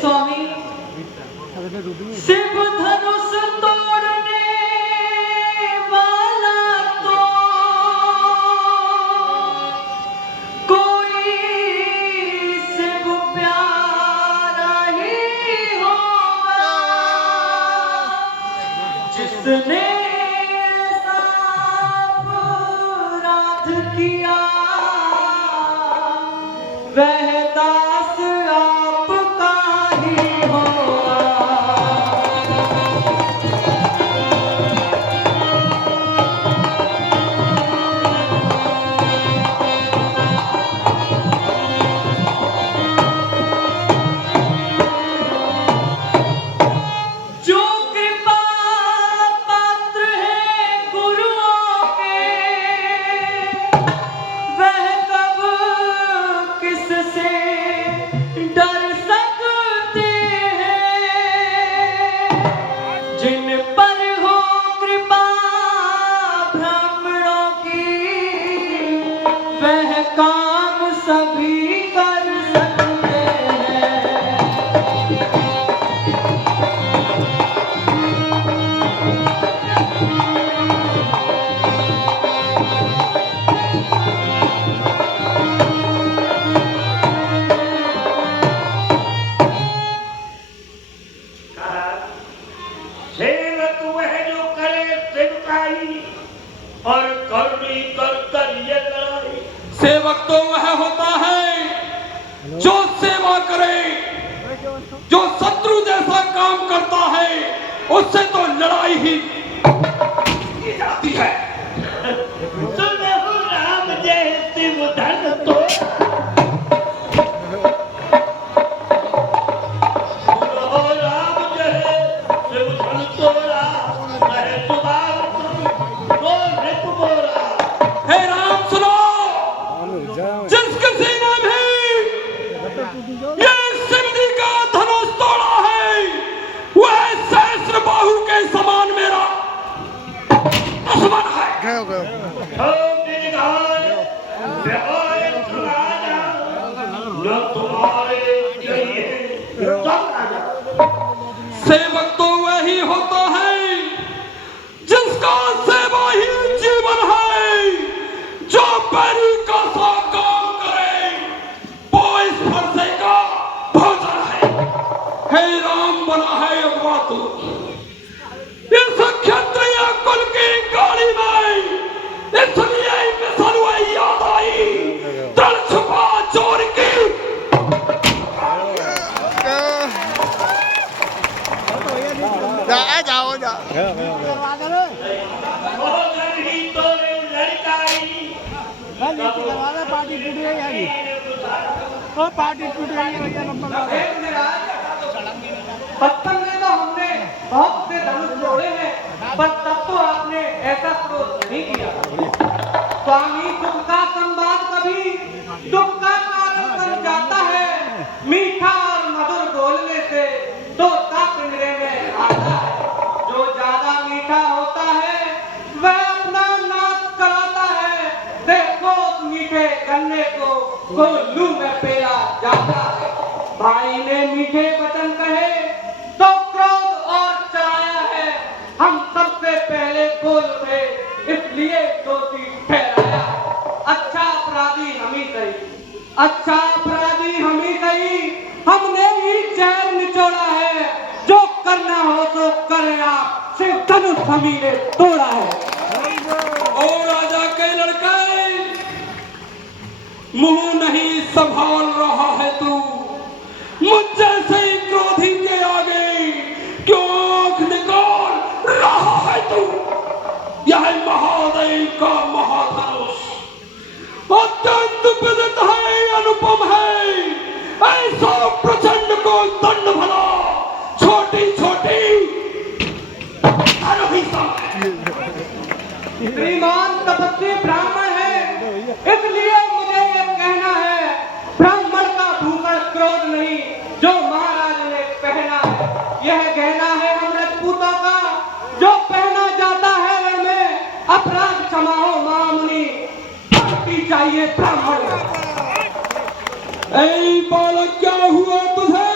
स्वामी शिव धनुष तोड़ने वाला तो कोई शिव प्यारा ही होगा, जिसने ऐसा अपराध किया वह दास आपका ही होगा। जो कृपा पात्र है गुरुओं के, वह कब किससे डर सकते हैं। जिन पर हो कृपा ब्राह्मणों की, वह काम सभी कर सकते हैं। सेवक वह जो करे सेवकाई और करनी कर कर ये लड़ाई। सेवक तो वह होता है जो सेवा करे, जो शत्रु जैसा काम करता है उससे तो लड़ाई ही की जाती है। सुनो राम जय शिव धन तो, सुनो राम जय शिव धन तोड़ा, मैं सुभाव तो नित बोरा। हे राम सुनो, जिस किसी ने भी ये शिव जी का धनुष तोड़ा है वह सहस्त्र बाहु के समान मेरा दुश्मन है। ओम दीर्घाय व्याय राजा, न तुम्हारे चाहिए सब राजा। सेवक तो वही होता है जिसका सेवा ही जीवन है, जो बैरी का सा काम करे वो इस फरसे का भोजन है। हे राम बना है अगवा तू इस क्षत्रिय कुल की गाड़ी में, इसलिए मिसल वही याद आई दल छुपा चोर की। जाओ जा बहुत लड़की तो लड़काई, पार्टी टूट गई है, पार्टी टूट गई है भैया। नंबर बचपन में तो हमने बहुत से धनुष तोड़े हैं, पर तब तो आपने ऐसा क्रोध नहीं किया। स्वामी सुख का संवाद कभी दुख का कारण बन जाता है। मीठा और मधुर बोलने से दो पिंजरे में आता है। जो ज्यादा मीठा होता है वह अपना नाश कराता है। देखो उस मीठे गन्ने को कोल्लू में पेला जाता है। भाई ने मीठे वचन कहे तो क्रोध और चढ़ाया है। हम सबसे पहले बोल उठे, इसलिए दोषी ठहराया। अच्छा अपराधी हम ही सही, अच्छा अपराधी हम ही सही। हमने ही चैन निचोड़ा है, जो करना हो तो करें आप, सिर्फ धनुष हम ही ने तोड़ा है। ओ राजा के लड़के, मुंह नहीं संभाल रहा है तू, मुझ जैसे ही क्रोधी के आगे क्यों का महाधनुष अत्यंत विदित है, अनुपम है। ऐसा प्रचंड को दंड भला छोटी छोटी श्रीमान तपस्वी ब्राह्मण है, इसलिए मुझे ये कहना है, ब्राह्मण का भूषण क्रोध नहीं जो महाराज ने पहना है। यह गहना है हम राजपूतों का, जो पहना जाता है रण में। अपराध क्षमा हो महामुनि, भक्ति चाहिए ब्राह्मण। ऐ बालक, क्या हुआ तुझे?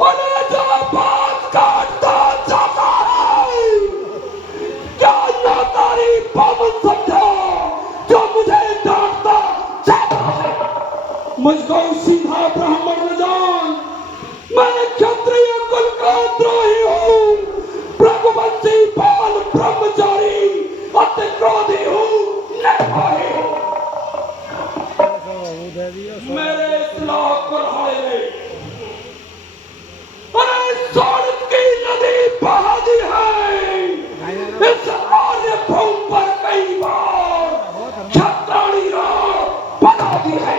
अरे जो बात काटता जाता है, क्या नादारी पावन समझा जो मुझे डांटता जाता है? मुझको सीधा ब्राह्मण न जान, मैं क्षत्रिय कुल का द्रोही हूँ, रघुवंशी बाल ब्रह्मचारी, अति क्रोधी हूँ, निर्भय हूँ। मेरे श्लोक पढ़ाए, अरे सोनित की नदी बहा दी है इस आर्य भूमि पर कई बार क्षत्राणी राह बना दी है।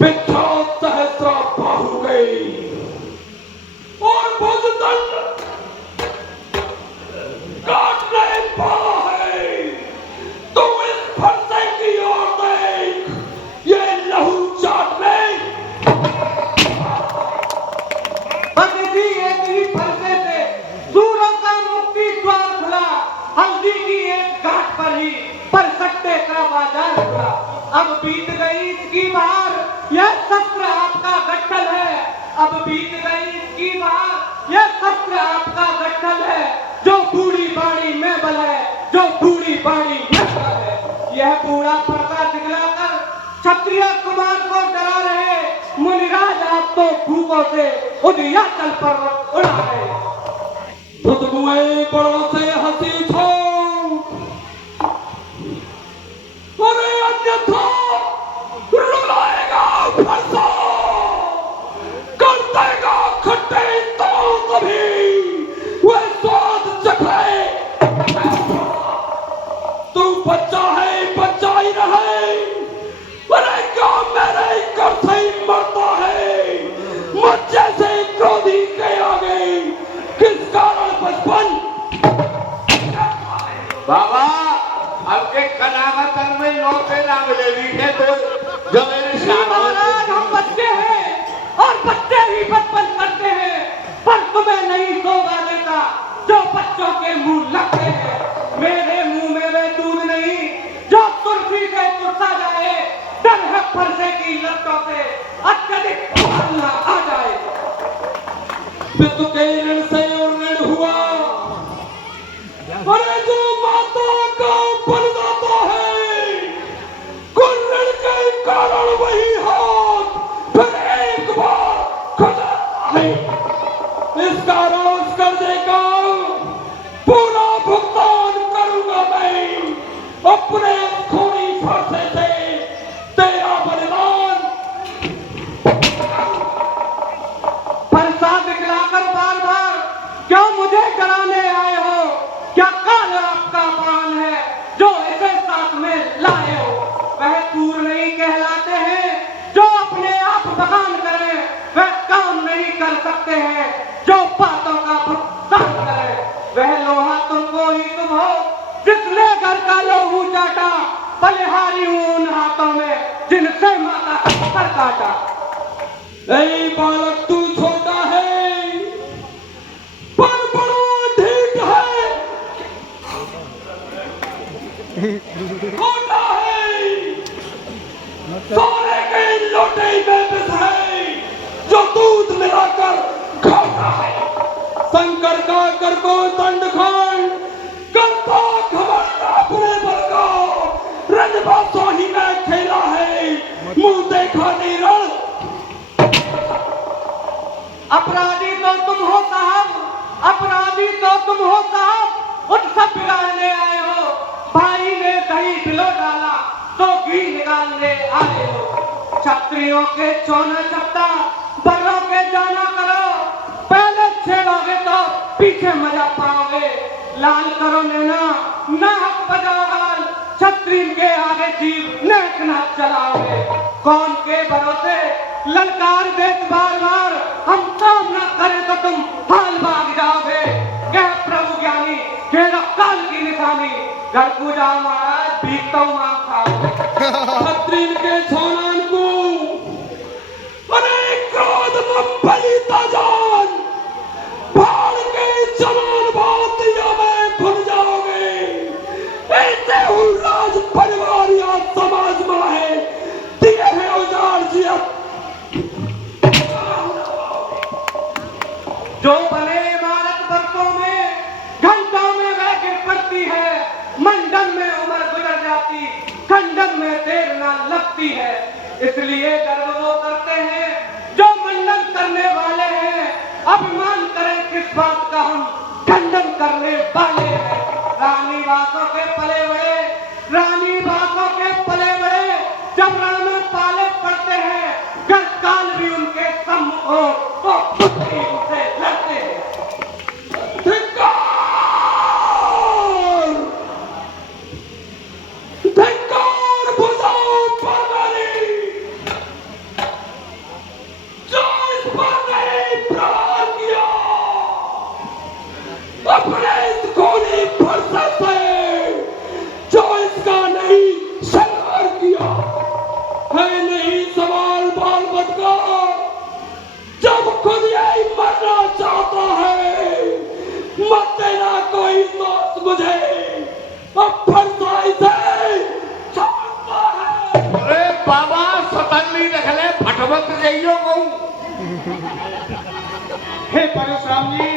विख्यात सहस्रा बाहु गई और भुजदंड काटने पड़ा है। तू इस फरसे की ओर देख, ये लहू चाटने एक ही फरसे से सूरों का मुक्ति द्वार खुला। हल्दी की एक घाट पर ही पर सट्टे का बाजार खुला। अब बीत गई इसकी बहार, यह शस्त्र आपका गट्ठल है। अब बीत गई इसकी बहार, यह शस्त्र आपका गट्ठल है। जो बूढ़ी बाड़ी में बल है, जो बूढ़ी बाड़ी में बल है। यह बूढ़ा पर्दा दिखलाकर क्षत्रिय कुमार को डरा रहे। मुनिराज आप तो भूखों से उदयाचल पर्वत उड़ा रहे। धुतमुए बड़ों से हंसी थो, अरे अन्यथा रुलाएगा फरसा, कर देगा खट्टे तो कभी वह स्वाद चखे। तू बच्चा है, बच्चा ही रहे, अरे क्या मेरे कर से मरता है। मुझ से क्रोधी के आगे किस कारण बचपन? बाबा आपके कलावतर में लौटे ना मिले मीठे तो जो मेरे महाराज हम बच्चे हैं और बच्चे ही बचपन करते हैं, पर तुम्हें नहीं शोभा देता जो बच्चों के मुंह लगते हैं। मेरे मुंह में वे दूध नहीं जो तुलसी से चुसा जाए। डर है फरसे की लतों से अत्यधिक उबालना आ जाए। पितु के ऋण से और ऋण हुआ, अरे जो माता का बलिदाता है, कुल ऋण के कारण वही हाथ फिर एक बार खुदा है। इसका रोज कर्जे का पूरा भुगतान करूंगा मैं अपने खूनी फरसे से। तेरा बलिदान फरसा दिखलाकर बार बार क्यों मुझे डराने आए हो? क्या काल आपका मान है जो इसे साथ में लाए हो? वह सूर नहीं कहलाते हैं जो अपने आप बखान करें, वह काम नहीं कर सकते हैं जो बातों का भुगतान करें। वह लोहा तुमको ही तुम हो जिसने घर का लोहू चाटा, बलिहारी हूं उन हाथों में जिनसे माता का सर काटा। ऐ बालक, तू छोटा है पर बड़ा ढीठ है, छोटा है सोने के लोटे में बिस है जो दूध मिलाकर खाता है। शंकर का कर को दंडखंड करता घमंड अपने बल का, रंजबासों ही में खेला है मुंह देखा नहीं रण। अपराधी तो तुम हो साहब, अपराधी तो तुम हो साहब। उत्सव बिगाड़ने आए हो, भाई ने दही पिलो डाला तो घी निकालने आए हो। क्षत्रियों के चोना चपटा, बर्रों के जाना करो। पहले छेड़ोगे तो पीछे मजा पाओगे, लाल करो नैना ना हक बजाओ हाल, छतरी के आगे जीव नेक ना चलाओगे। कौन के भरोसे ललकार देख बार बार, हम काम ना करें तो तुम हाल भाग जाओगे। कह प्रभु ज्ञानी घेरा काल की निशानी, घर पूजा महाराज भीगता हूँ मां खाओगे। छत्रीन के छोनान को अरे क्रोध में बलिता जान, भाड़ के जवान भातियों में भूल जाओगे। ऐसे हूँ राज परिवार या समाज में है दिए है उजाड़ जिया। जो बने इमारत बरसों में, घंटों में वह गिर पड़ती है। मंडन में उम्र गुजर जाती, खंडन में देर ना लगती है। इसलिए गर्व वो करते हैं जो मंडन करने वाले हैं। अभिमान करें किस बात का, हम खंडन करने वाले हैं। रानी बातों के पले बड़े, रानी बातों के पले बड़े, जब रण में पाले पड़ते हैं, घर काल भी उनके सम्मुख हो तो खुद ही उनसे लड़ते हैं। धिक्कार बुझाओ पागली, जो इस पर नहीं प्रहार किया, अपने इस खूनी फुर्सत से जो इसका नहीं संहार किया। है नहीं सवाल बाल बद का, जब खुद यही मरना चाहता है, मत देना कोई दोस्त मुझे, अब फरसाई से छोड़ता है। अरे बाबा सतंगली रखले फटवत जइयो कहूं। हे परशुराम जी,